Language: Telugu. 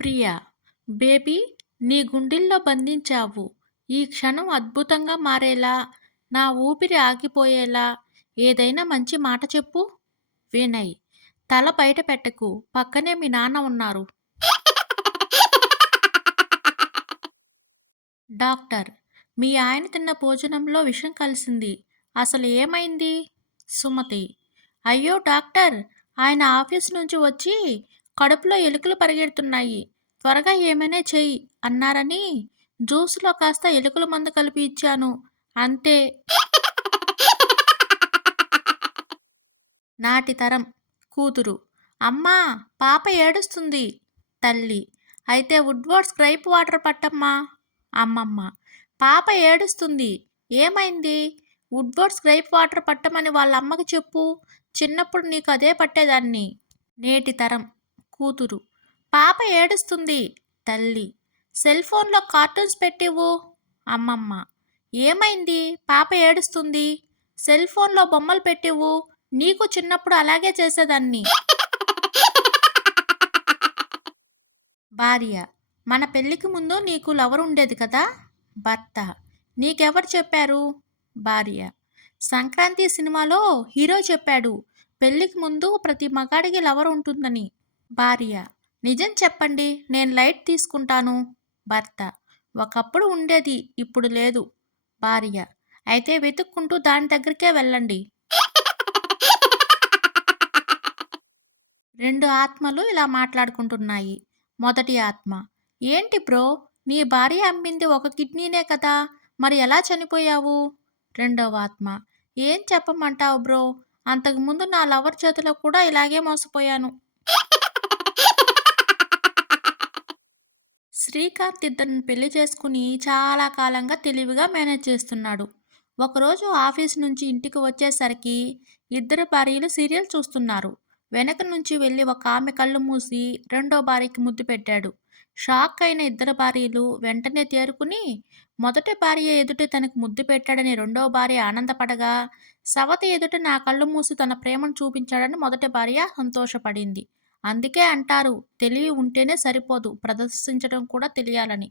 ప్రియా, బేబీ, నీ గుండెల్లో బంధించావు. ఈ క్షణం అద్భుతంగా మారేలా, నా ఊపిరి ఆగిపోయేలా ఏదైనా మంచి మాట చెప్పు. వినయ్, తల బయట పెట్టకు, పక్కనే మీ నాన్న ఉన్నారు. డాక్టర్, మీ ఆయన తిన్న భోజనంలో విషం కలిసింది. అసలు ఏమైంది? సుమతి, అయ్యో డాక్టర్, ఆయన ఆఫీస్ నుంచి వచ్చి కడుపులో ఎలుకలు పరిగెడుతున్నాయి, త్వరగా ఏమైనా చెయ్యి అన్నారని జ్యూస్లో కాస్త ఎలుకల మందు కలిపి ఇచ్చాను, అంతే. నాటి తరం కూతురు, అమ్మా, పాప ఏడుస్తుంది. తల్లి, అయితే వుడ్వర్డ్స్ గ్రైప్ వాటర్ పట్టమ్మా. అమ్మమ్మ, పాప ఏడుస్తుంది, ఏమైంది? వుడ్వర్డ్స్ గ్రైప్ వాటర్ పట్టమని వాళ్ళ అమ్మకి చెప్పు, చిన్నప్పుడు నీకు అదే పట్టేదాన్ని. నేటి తరం కూతురు, పాప ఏడుస్తుంది. తల్లి, సెల్ ఫోన్లో కార్టూన్స్ పెట్టివు. అమ్మమ్మ, ఏమైంది? పాప ఏడుస్తుంది, సెల్ ఫోన్లో బొమ్మలు పెట్టివు, నీకు చిన్నప్పుడు అలాగే చేసేదాన్ని. భార్య, మన పెళ్ళికి ముందు నీకు లవర్ ఉండేది కదా? భర్త, నీకెవరు చెప్పారు? భార్య, సంక్రాంతి సినిమాలో హీరో చెప్పాడు, పెళ్ళికి ముందు ప్రతి మగాడికి లవర్ ఉంటుందని. భార్య, నిజం చెప్పండి, నేను లైట్ తీసుకుంటాను. భర్త, ఒకప్పుడు ఉండేది, ఇప్పుడు లేదు. భార్య, అయితే వెతుక్కుంటూ దాని దగ్గరికే వెళ్ళండి. రెండు ఆత్మలు ఇలా మాట్లాడుకుంటున్నాయి. మొదటి ఆత్మ, ఏంటి బ్రో, నీ భార్య అమ్మింది ఒక కిడ్నీనే కదా, మరి ఎలా చనిపోయావు? రెండవ ఆత్మ, ఏం చెప్పమంటావు బ్రో, అంతకుముందు నా లవర్ చేతిలో కూడా ఇలాగే మోసపోయాను. శ్రీకాంత్ ఇద్దరిని పెళ్లి చేసుకుని చాలా కాలంగా తెలివిగా మేనేజ్ చేస్తున్నాడు. ఒకరోజు ఆఫీస్ నుంచి ఇంటికి వచ్చేసరికి ఇద్దరు భార్యలు సీరియల్ చూస్తున్నారు. వెనక నుంచి వెళ్ళి ఒక ఆమె కళ్ళు మూసి రెండో భార్యకి ముద్దు పెట్టాడు. షాక్ అయిన ఇద్దరు భార్యలు వెంటనే తేరుకుని మొదటి భార్య ఎదుట తనకు ముద్దు పెట్టాడని రెండో భార్య ఆనందపడగా, సవతి ఎదుట నా కళ్ళు మూసి తన ప్రేమను చూపించాడని మొదటి భార్య సంతోషపడింది. అందుకే అంటారు, తెలివి ఉంటేనే సరిపోదు, ప్రదర్శించడం కూడా తెలియాలని.